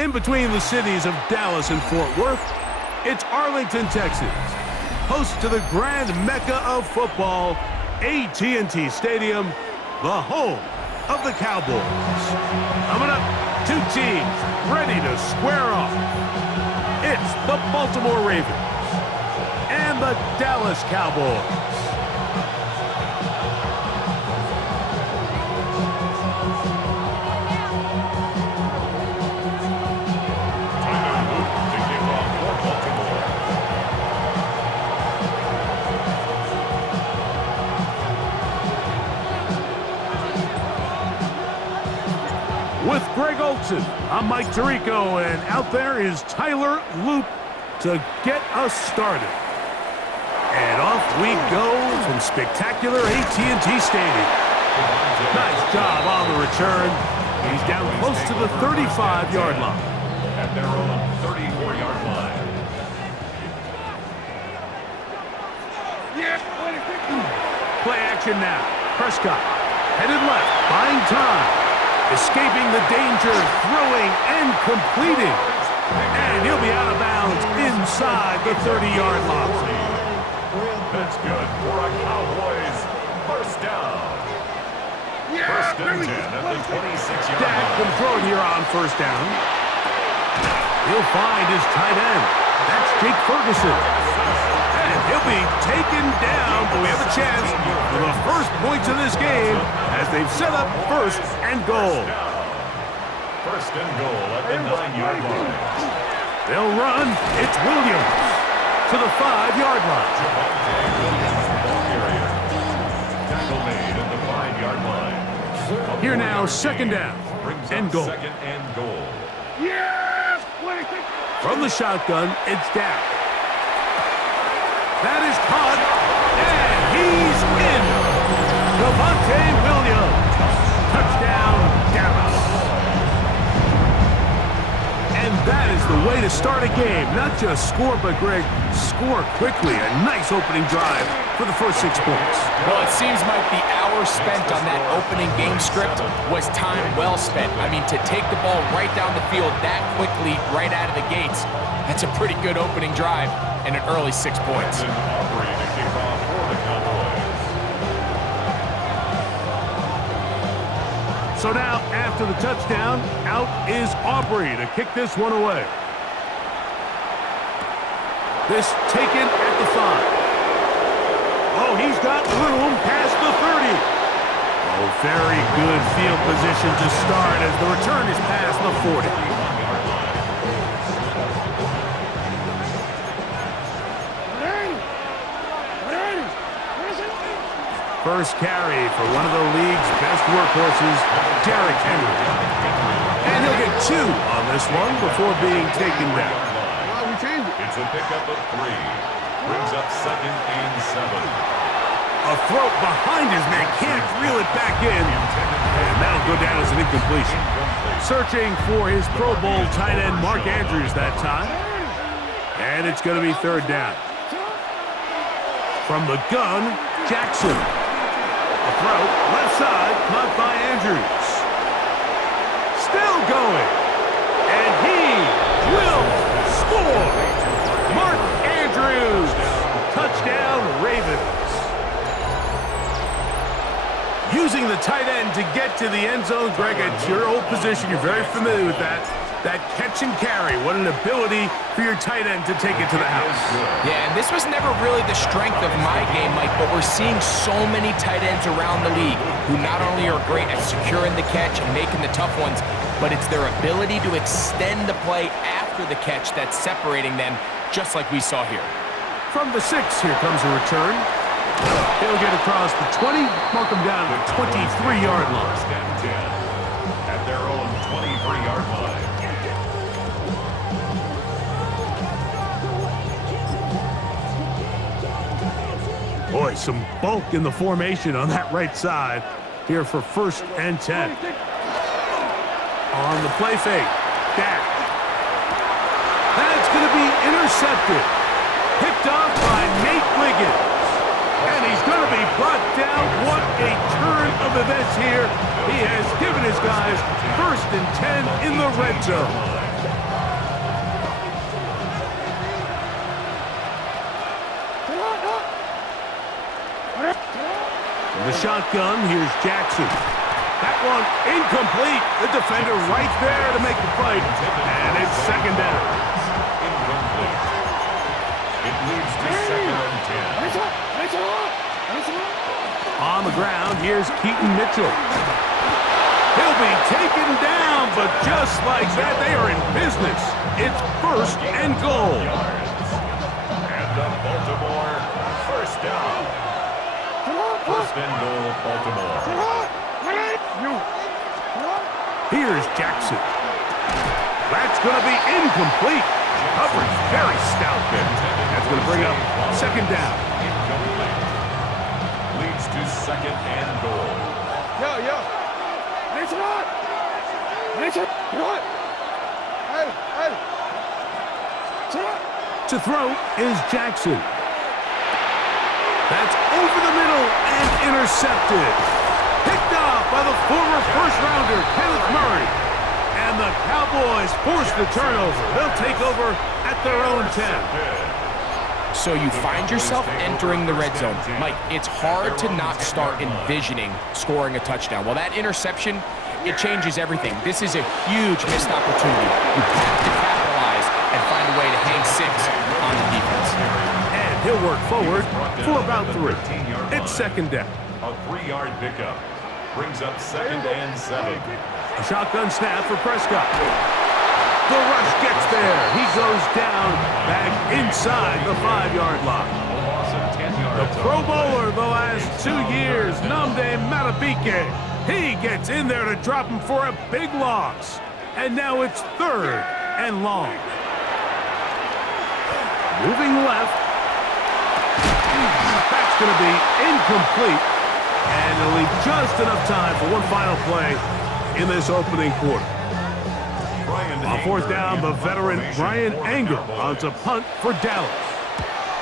In between the cities of Dallas and Fort Worth, it's Arlington, Texas, host to the grand mecca of football, AT&T Stadium, the home of the Cowboys. Coming up, two teams ready to square off. It's the Baltimore Ravens and the Dallas Cowboys. With Greg Olson, I'm Mike Tirico, and out there is Tyler Loop to get us started. And off we go from spectacular AT&T Stadium. Nice job on the return. He's down close to the 35-yard line. At their own 34-yard line. Play action now. Prescott headed left, buying time. Escaping the danger, throwing and completing. And he'll be out of bounds inside the 30-yard line. That's good for a Cowboys first down. First and 10 at the 26-yard line. Dak can throw it here on first down. He'll find his tight end. That's Jake Ferguson. And he'll be taken down, but we have a chance for the first points of this game as they've set up first and goal. First and goal at the 9-yard line. They'll run. It's Williams to the 5-yard line. Tackle made at the 5-yard line. Here now, second down and goal. Second and goal. Yes! From the shotgun, it's Dak. That is caught, and he's in. Javonte Williams. Touchdown, Dallas. And that is the way to start a game. Not just score, but, Greg, score quickly. A nice opening drive for the first 6 points. Well, it seems like the hour spent on that opening game script was time well spent. I mean, to take the ball right down the field that quickly, right out of the gates, that's a pretty good opening drive and an early 6 points. So now, after the touchdown, out is Aubrey to kick this one away. This taken at the 5. Oh, he's got room past the 30. Oh, very good field position to start as the return is past the 40. First carry for one of the league's best workhorses, Derrick Henry. And he'll get 2 on this one before being taken down. It's a pickup of 3. Brings up second and 7. A throw behind his man, can't reel it back in. And that'll go down as an incompletion. Searching for his Pro Bowl tight end, Mark Andrews, that time. And it's going to be third down. From the gun, Jackson. A throw, left side, caught by Andrews. Still going. And he will score. Mark Andrews. Touchdown, Ravens. Using the tight end to get to the end zone, Greg, it's your old position. You're very familiar with that. That catch and carry, what an ability for your tight end to take it to the house. Yeah, and this was never really the strength of my game, Mike, but we're seeing so many tight ends around the league who not only are great at securing the catch and making the tough ones, but it's their ability to extend the play after the catch that's separating them, just like we saw here. From the 6, here comes a return. He'll get across the 20, mark him down to the 23-yard line. First and 10 at their own 23-yard line. Boy, some bulk in the formation on that right side here for first and 10. On the play fake, Dak. That's going to be intercepted. Picked off by Nate Wiggins. And he's going to be brought down. What a turn of events here. He has given his guys first and 10 in the red zone. The shotgun, here's Jackson. That one incomplete. The defender right there to make the fight. And it's second down. Incomplete. It leads to second and 10. On the ground, here's Keaton Mitchell. He'll be taken down, but just like that, they are in business. It's first and goal. And the Baltimore first down. First and goal, Baltimore. Here's Jackson. That's going to be incomplete. Coverage very stout there. That's going to bring up second down. Incomplete. Leads to second and goal. To throw is Jackson. That's over the middle and intercepted. Picked off by the former first-rounder, Kenneth Murray. And the Cowboys force the turnover. They'll take over at their own 10. So you find yourself entering the red zone. Mike, it's hard to not start envisioning scoring a touchdown. Well, that interception, it changes everything. This is a huge missed opportunity. You have to capitalize and find a way to hang six on the defense. And he'll work forward for about 3. It's second down. A 3-yard pickup. Brings up second and 7. A shotgun snap for Prescott. The rush gets there. He goes down back inside the 5-yard line. A loss of 10 yards. The Pro Bowler the last 2 years, Nnamdi Madubuike. He gets in there to drop him for a big loss. And now it's third and long. Moving left. That's going to be incomplete. And it'll leave just enough time for one final play in this opening quarter. On fourth down, the veteran Brian Anger on to punt for Dallas,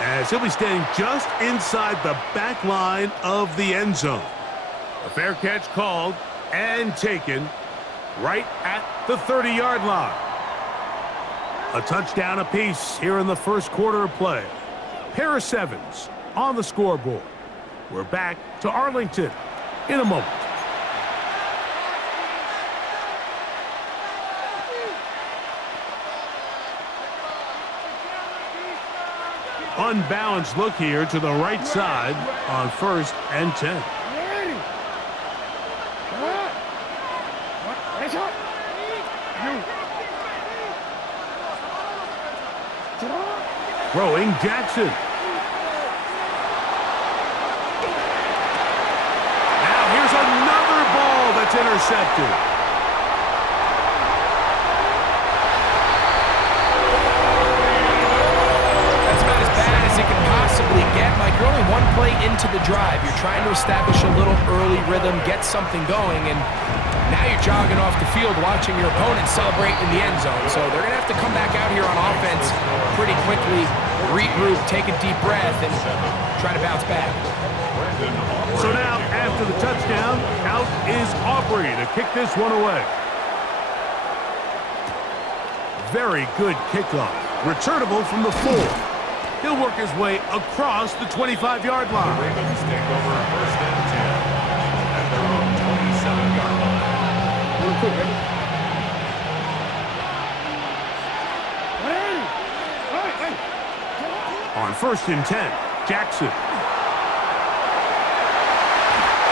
as he'll be standing just inside the back line of the end zone. A fair catch called and taken right at the 30-yard line. A touchdown apiece here in the first quarter of play. Pair of 7s on the scoreboard. We're back to Arlington in a moment. Unbalanced look here to the right side on first and 10. Throwing Jackson. Now here's another ball that's intercepted. Get, Mike, you're only one play into the drive. You're trying to establish a little early rhythm, get something going, and now you're jogging off the field watching your opponent celebrate in the end zone. So they're going to have to come back out here on offense pretty quickly, regroup, take a deep breath, and try to bounce back. So now, after the touchdown, out is Aubrey to kick this one away. Very good kickoff. Returnable from the 4. He'll work his way across the 25-yard line. The Ravens take over first and 10 at their own 27-yard line. On first and 10, Jackson.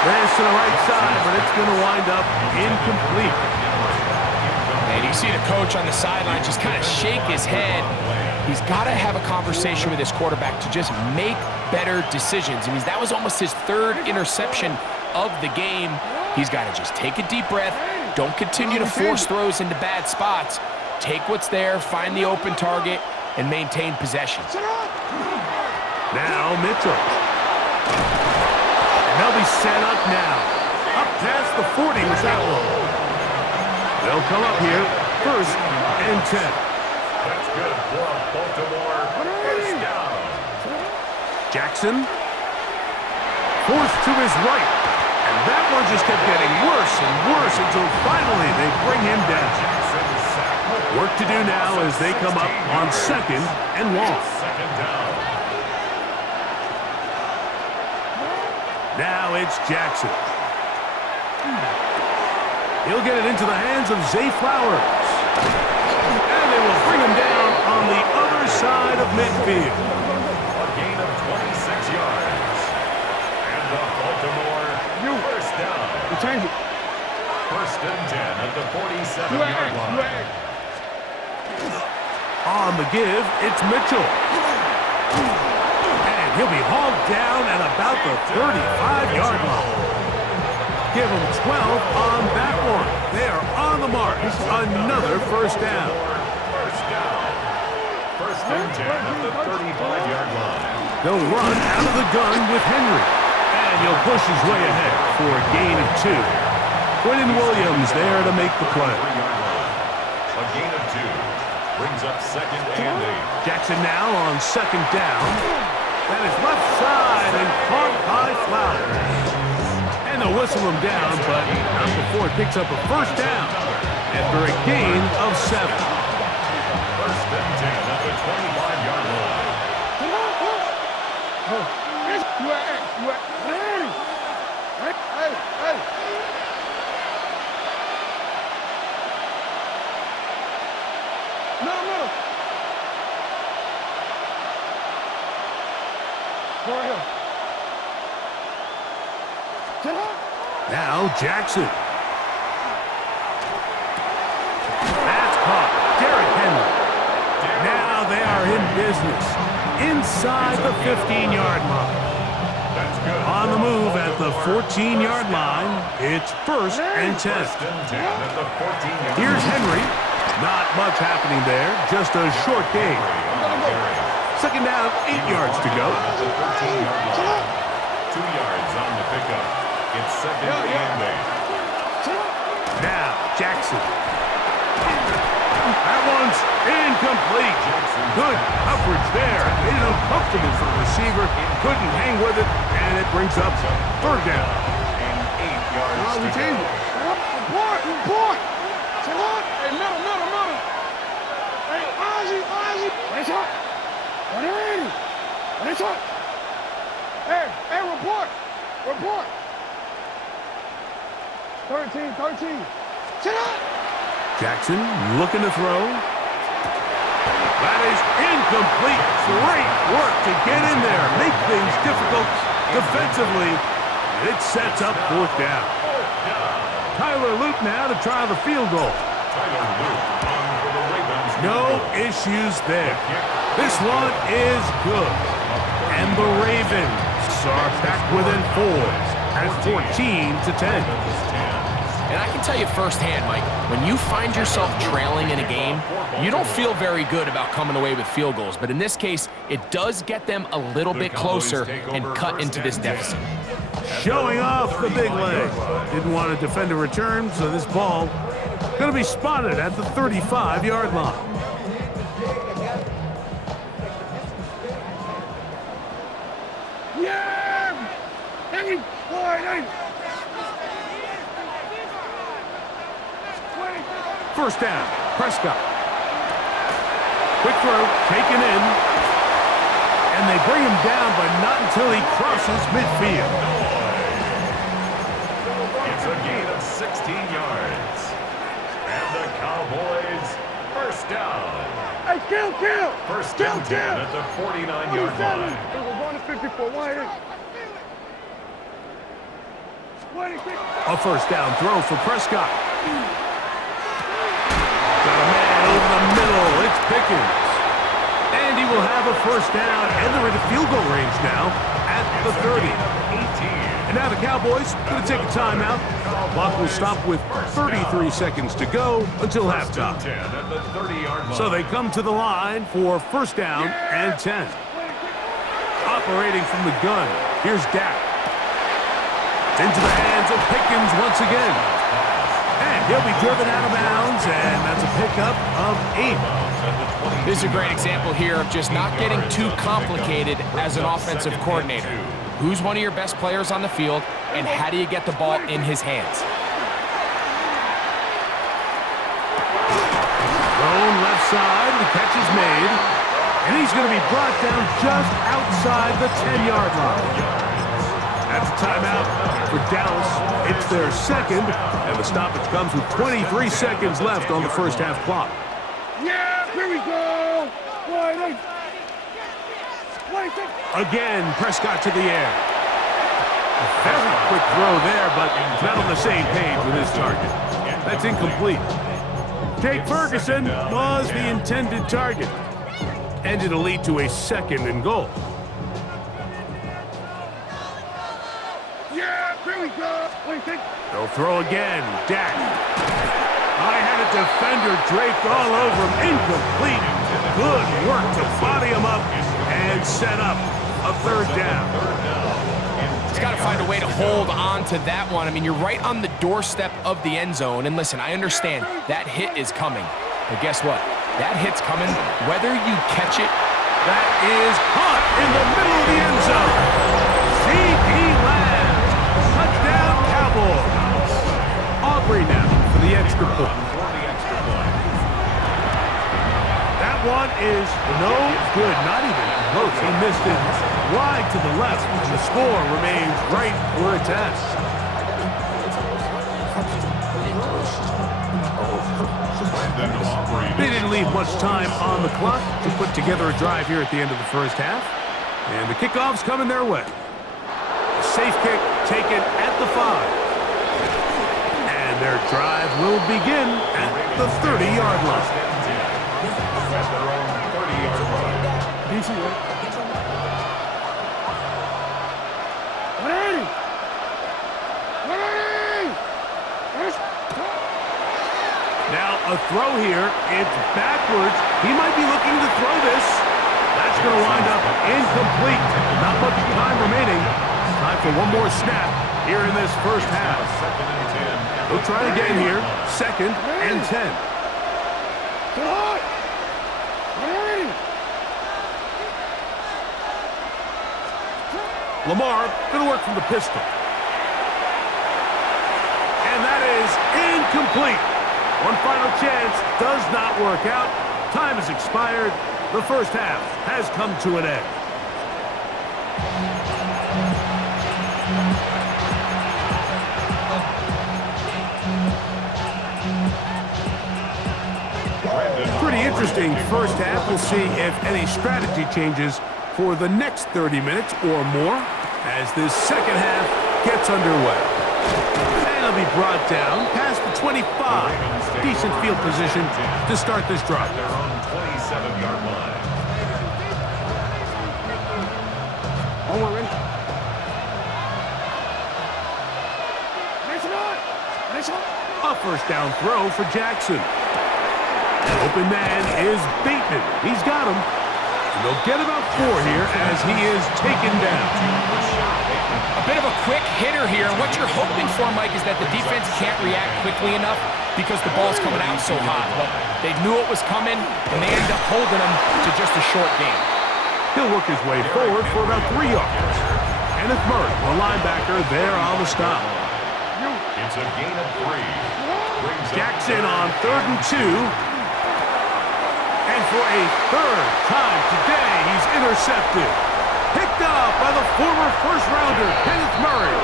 Pass to the right side, but it's going to wind up incomplete. And you see the coach on the sideline just kind of shake his head. He's got to have a conversation with his quarterback to just make better decisions. I mean, that was almost his 3rd interception of the game. He's got to just take a deep breath. Don't continue to force throws into bad spots. Take what's there, find the open target, and maintain possession. Now Mitchell. And they'll be set up now. Up past the 40 with that one. They'll come up here first and 10. That's good for Baltimore. First down. Jackson. Forced to his right. And that one just kept getting worse and worse until finally they bring him down. Work to do now as they come up on second and long. Second down. Now it's Jackson. He'll get it into the hands of Zay Flowers. And they will bring him down on the other side of midfield. A gain of 26 yards. And the Baltimore first down. You change it. First and 10 at the 47-yard line. On the give, it's Mitchell. And he'll be hauled down at about the 35-yard line. Give him 12 on that one. They are on the mark. Another first down. First down. First and 10 at the 35-yard line. They'll run out of the gun with Henry. And he'll push his way ahead for a gain of 2. Quentin Williams there to make the play. A gain of 2. Brings up second and 8. Jackson now on second down. That is left side and caught by Flowers. And they'll whistle him down, but not before it picks up a first down after a gain of 7. First and 10 at the 25-yard line. Now Jackson. That's caught. Derrick Henry. Now they are in business inside the 15-yard line. That's good. On the move at the 14-yard line, it's first and 10. First and 10 at the 14-yard line. Here's Henry. Not much happening there, just a short gain. Second down, 8 yards to go. 2 yards on the pickup. It's second and 8. Now, Jackson. That one's incomplete. Good coverage there. Made it uncomfortable for the receiver. Couldn't hang with it, and it brings up third down. And 8 yards to go. Report. Hey, middle. Hey, Ozzy. What's up? What's up? Hey, report. 13. Sit up. Jackson looking to throw. That is incomplete. Great work to get in there. Make things difficult defensively. And it sets up fourth down. Tyler Luke now to try the field goal. Tyler Luke on for the Ravens. No issues there. This one is good. And the Ravens are back within 4 at 14-10. And I can tell you firsthand, Mike, when you find yourself trailing in a game, you don't feel very good about coming away with field goals. But in this case, it does get them a little bit closer and cut into this deficit. Showing off the big leg. Didn't want to defend a return, so this ball going to be spotted at the 35-yard line. First down, Prescott. Quick throw, taken in. And they bring him down, but not until he crosses midfield. It's a gain of 16 yards. And the Cowboys first down. Hey, kill. First and 10 at the 49-yard line. We're going to 54. A first down throw for Prescott. Got a man over the middle. It's Pickens. And he will have a first down, and they're into field goal range now at the 30. And now the Cowboys going to take a timeout. Clock will stop with 33 seconds to go until halftime. So they come to the line for first down and 10. Operating from the gun, here's Dak. Into the hands of Pickens once again. And he'll be driven out of bounds, and that's a pickup of 8. This is a great example here of just not getting too complicated as an offensive coordinator. Who's one of your best players on the field, and how do you get the ball in his hands? Thrown left side, the catch is made, and he's going to be brought down just outside the 10-yard line. That's a timeout for Dallas. It's their second, and the stoppage comes with 23 seconds left on the first half clock. Yeah, here we go. Again, Prescott to the air. A very quick throw there, but not on the same page with his target. That's incomplete. Jake Ferguson was the intended target. And it'll lead to a second and goal. Yeah, here we go. They'll throw again. Dak. I had a defender draped all over him. Incomplete. Good work to body him up and set up a third down. He's got to find a way to hold on to that one. I mean, you're right on the doorstep of the end zone. And listen, I understand that hit is coming. But guess what? That hit's coming whether you catch it. That is caught in the middle of the end zone. C.D. Lamb. Touchdown, Cowboys. Aubrey now for the extra point. That one is no good, not even close. He missed it wide to the left, and the score remains right where it's at. They didn't leave much time on the clock to put together a drive here at the end of the first half. And the kickoff's coming their way. A safe kick taken at the 5. And their drive will begin at the 30-yard line. At their own 30-yard line. Now a throw here. It's backwards. He might be looking to throw this. That's going to wind up incomplete. Not much time remaining. Time for one more snap here in this first half. They'll try again here. 2nd and 10. Lamar going to work from the pistol. And that is incomplete. One final chance does not work out. Time has expired. The first half has come to an end. Pretty interesting first half. We'll see if any strategy changes for the next 30 minutes or more as this second half gets underway. And it'll be brought down past the 25. Decent field position to start this drive. Their own 27-yard line. A first down throw for Jackson. Open man is Bateman. He's got him. And they'll get about 4 here as he is taken down. A bit of a quick hitter here. What you're hoping for, Mike, is that the defense can't react quickly enough because the ball's coming out so hot. But they knew it was coming, and they ended up holding him to just a short game. He'll work his way forward for about 3 yards. Kenneth Murray, the linebacker, there on the stop. It's a gain of 3. Jackson on 3rd and 2. And for a third time today, he's intercepted. Picked off by the former first-rounder, Kenneth Murray.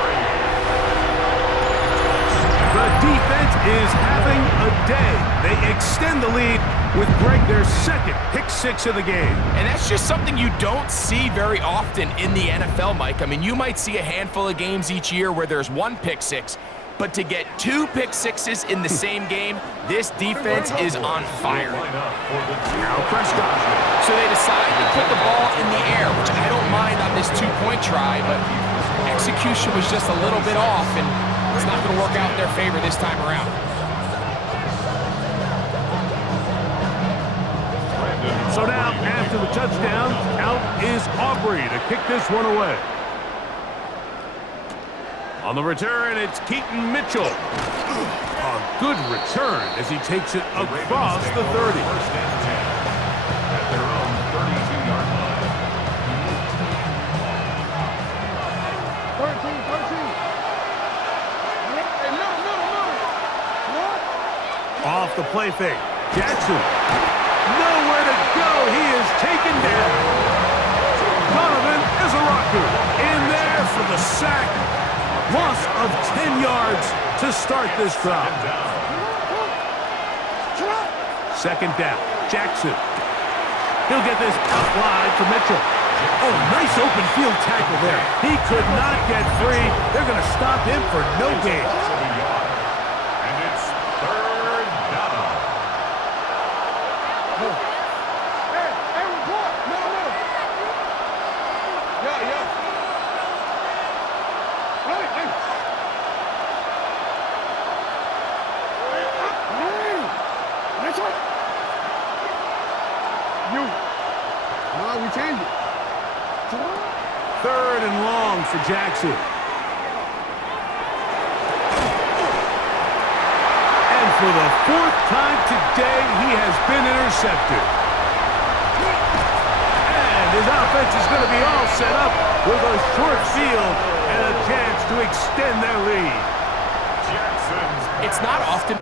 The defense is having a day. They extend the lead with Greg, their second pick 6 of the game. And that's just something you don't see very often in the NFL, Mike. I mean, you might see a handful of games each year where there's 1 pick 6. But to get 2 pick 6s in the same game, this defense is on fire. Now Prescott. So they decide to put the ball in the air, which I don't mind on this 2-point try, but execution was just a little bit off, and it's not going to work out in their favor this time around. So now, after the touchdown, out is Aubrey to kick this one away. On the return, it's Keaton Mitchell. A good return as he takes it across the 30. First and 10 at their own 32-yard line. 13. Off the play fake. Jackson. Nowhere to go. He is taken down. Donovan Izaraku in there for the sack. to start this drive. Second down, Jackson. He'll get this out wide to Mitchell. Oh, nice open field tackle there. He could not get free. They're going to stop him for no gain. And it's third down. Hey, report. No. Yeah. Hey. That's right. We changed it. Third and long for Jackson. And for the fourth time today, he has been intercepted. And his offense is going to be all set up with a short field and a chance to extend their lead. It's not often.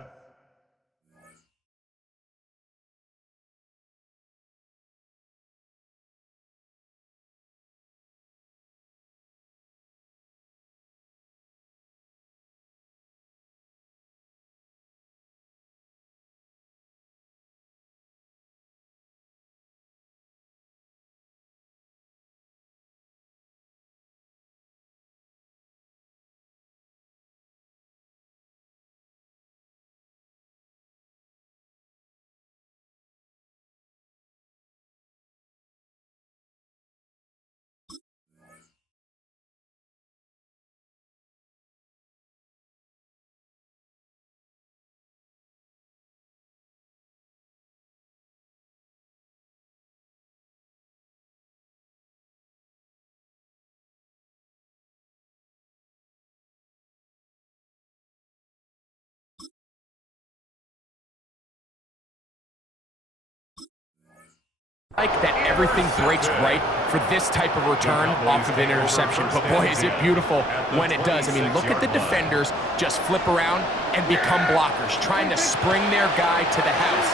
Like that everything breaks right for this type of return off of an interception. But boy, is it beautiful when it does. I mean, look at the defenders just flip around and become blockers, trying to spring their guy to the house.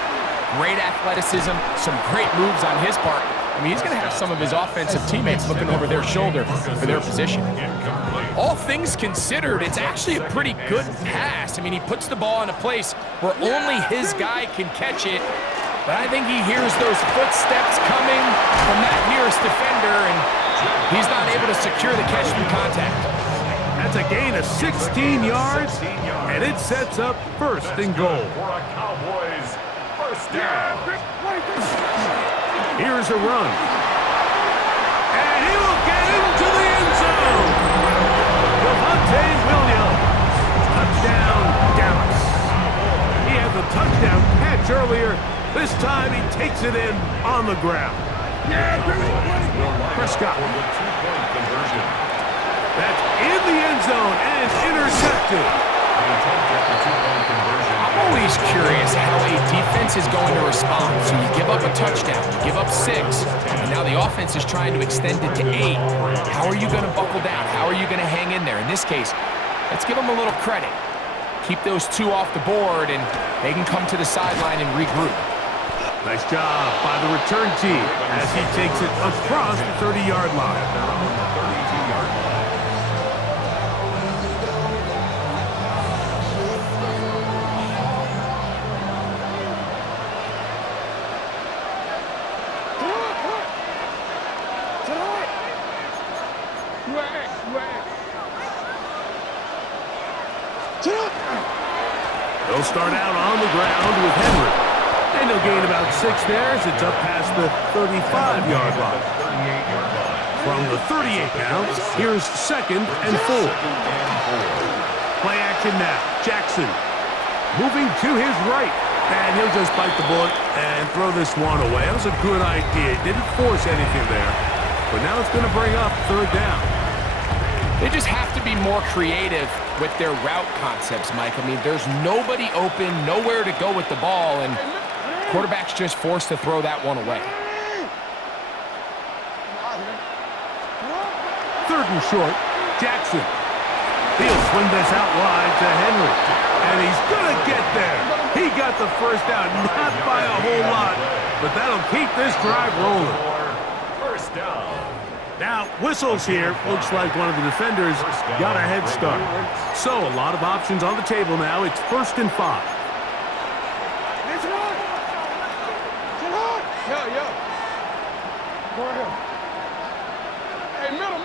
Great athleticism, some great moves on his part. I mean, he's going to have some of his offensive teammates looking over their shoulder for their position. All things considered, it's actually a pretty good pass. I mean, he puts the ball in a place where only his guy can catch it. But I think he hears those footsteps coming from that nearest defender, and he's not able to secure the catch through contact. That's a gain of 16 yards, and it sets up first and goal. For a Cowboys first down. Here's a run. And he will get into the end zone. Devontae Williams. Touchdown, Dallas. He had the touchdown catch earlier. This time he takes it in on the ground. Prescott. That's in the end zone and intercepted. I'm always curious how a defense is going to respond. So you give up a touchdown, you give up 6, and now the offense is trying to extend it to 8. How are you going to buckle down? How are you going to hang in there? In this case, let's give them a little credit. Keep those 2 off the board, and they can come to the sideline and regroup. Nice job by the return team as he takes it across the 30-yard line. They'll start out on the ground with Henry. And he'll gain about 6 there as it's up past the 35-yard line. From the 38 now, here's 2nd and 4. Play action now. Jackson moving to his right. And he'll just bite the bullet and throw this one away. That was a good idea. Didn't force anything there. But now it's going to bring up 3rd down. They just have to be more creative with their route concepts, Mike. I mean, there's nobody open, nowhere to go with the ball, and quarterback's just forced to throw that one away. 3rd and short, Jackson. He'll swing this out wide to Henry. And he's going to get there. He got the first down, not by a whole lot, but that'll keep this drive rolling. First down. Now, whistles here. Looks like one of the defenders got a head start. So, a lot of options on the table now. It's 1st and 5. It's right. Sit hard. Yeah. Go ahead. Hey, middle.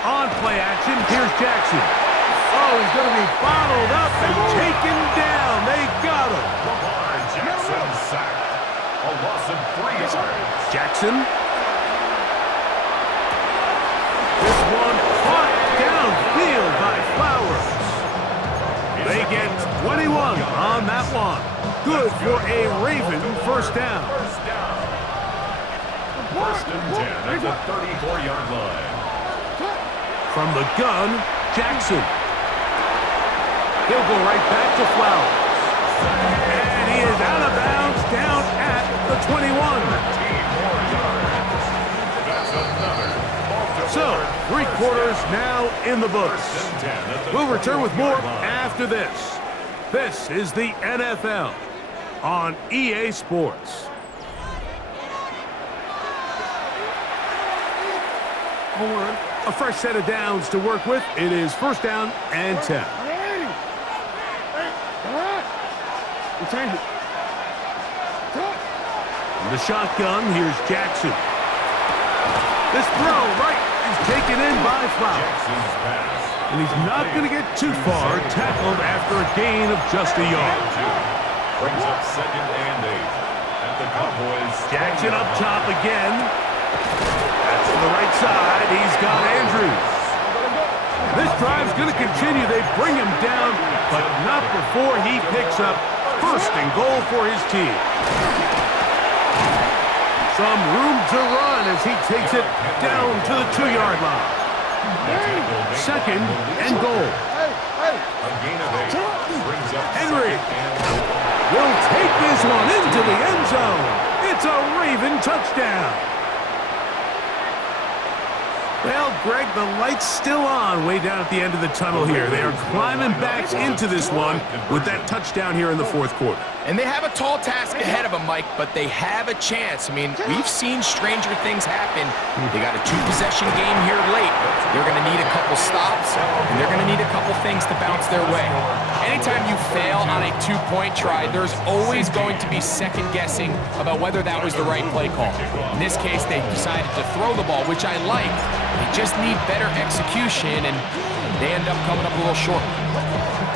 On play action, here's Jackson. Oh, he's going to be bottled up and taken down. They got him. Lamar Jackson sacked. A loss of 3 yards. Jackson. This one caught downfield by Flowers. They get 21 on that one. Good for a Raven first down. First and 10 at the 34-yard line. From the gun, Jackson. He'll go right back to Flowers. And he is out of bounds down at the 21. 13 more yards. That's another. So, 3 quarters now in the books. First and 10 at the We'll return with more 40-yard line. after this. This is the NFL on EA Sports. A fresh set of downs to work with. It is 1st down and 10. Hey. All right. We change it. Cut. From the shotgun, here's Jackson. This throw right is taken in by Flowers. Jackson's pass. And he's not going to get too far, tackled after a gain of just a yard. Brings up 2nd and 8 at the Cowboys. Jackson up top again. That's to the right side. He's got Andrews. This drive's going to continue. They bring him down, but not before he picks up 1st and goal for his team. Some room to run as he takes it down to the 2-yard line. 2nd and goal. A gain of 8 brings up Henry 2nd and 4. will take this one into the end zone. It's a Raven touchdown. Well, Greg, the light's still on way down at the end of the tunnel here. They are climbing back into this one with that touchdown here in the 4th quarter. And they have a tall task ahead of them, Mike, but they have a chance. I mean, we've seen stranger things happen. They got a 2-possession game here late. They're going to need a couple stops, and they're going to need a couple things to bounce their way. Anytime you fail on a 2-point try, there's always going to be second-guessing about whether that was the right play call. In this case, they decided to throw the ball, which I like. They just need better execution, and they end up coming up a little short.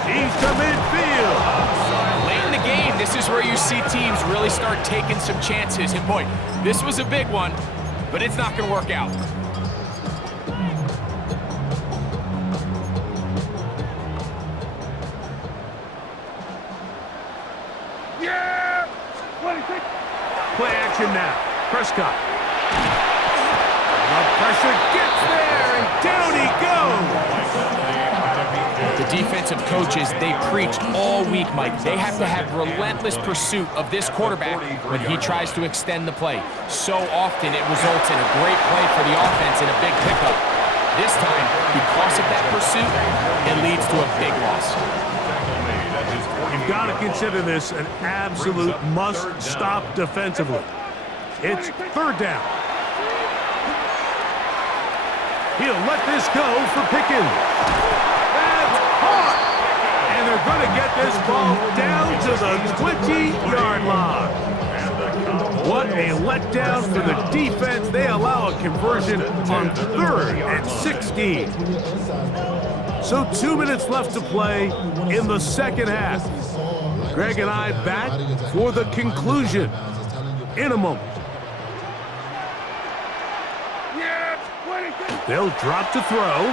He's to midfield. Late in the game, this is where you see teams really start taking some chances. And boy, this was a big one, but it's not going to work out. Yeah. Play action now. Prescott. The pressure gets there, and down he goes. The defensive coaches, they preached all week, Mike. They have to have relentless pursuit of this quarterback when he tries to extend the play. So often it results in a great play for the offense and a big pickup. This time, because of that pursuit, it leads to a big loss. You've got to consider this an absolute must-stop defensively. It's 3rd down. He'll let this go for Pickens. That's caught. And they're going to get this ball down to the 20-yard line. What a letdown for the defense. They allow a conversion on 3rd and 16. So 2 minutes left to play in the 2nd half. Greg and I back for the conclusion in a moment. They'll drop to throw.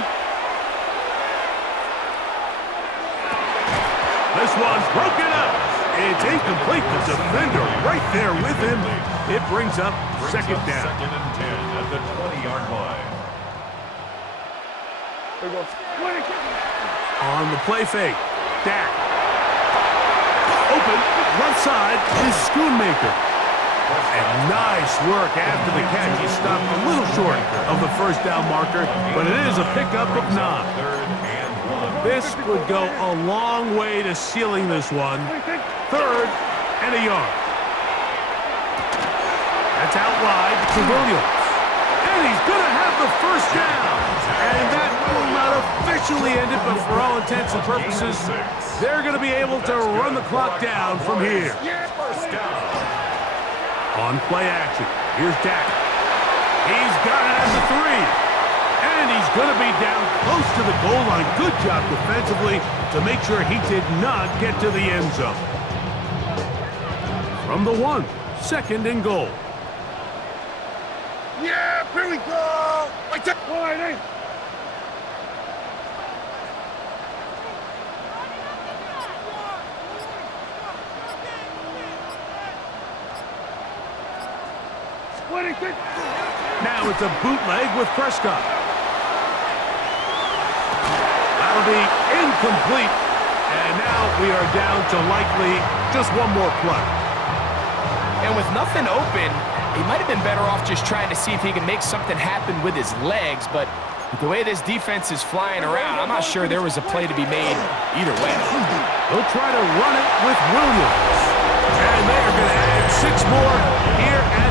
This one broken up. It's incomplete. The defender right there with him. It brings up 2nd down. 2nd and 10 at the 20-yard line. On the play fake. Dak. Open. Left side is Schoonmaker. And nice work after the catch. He stopped a little short of the 1st down marker, but it is a pickup of 9. 3rd and 1. This would go a long way to sealing this one. 3rd and a yard. That's out wide to Williams. And he's going to have the first down. And that will not officially end it, but for all intents and purposes, they're going to be able to run the clock down from here. First down. On play action, here's Dak. He's got it at the 3. And he's going to be down close to the goal line. Good job defensively to make sure he did not get to the end zone. From the 1, 2nd and goal. Yeah, here we go. Like that. All right, hey. Now it's a bootleg with Prescott. That'll be incomplete. And now we are down to likely just one more play. And with nothing open, he might have been better off just trying to see if he can make something happen with his legs, but with the way this defense is flying around, I'm not sure there was a play to be made either way. They'll try to run it with Williams. And they are going to add 6 more here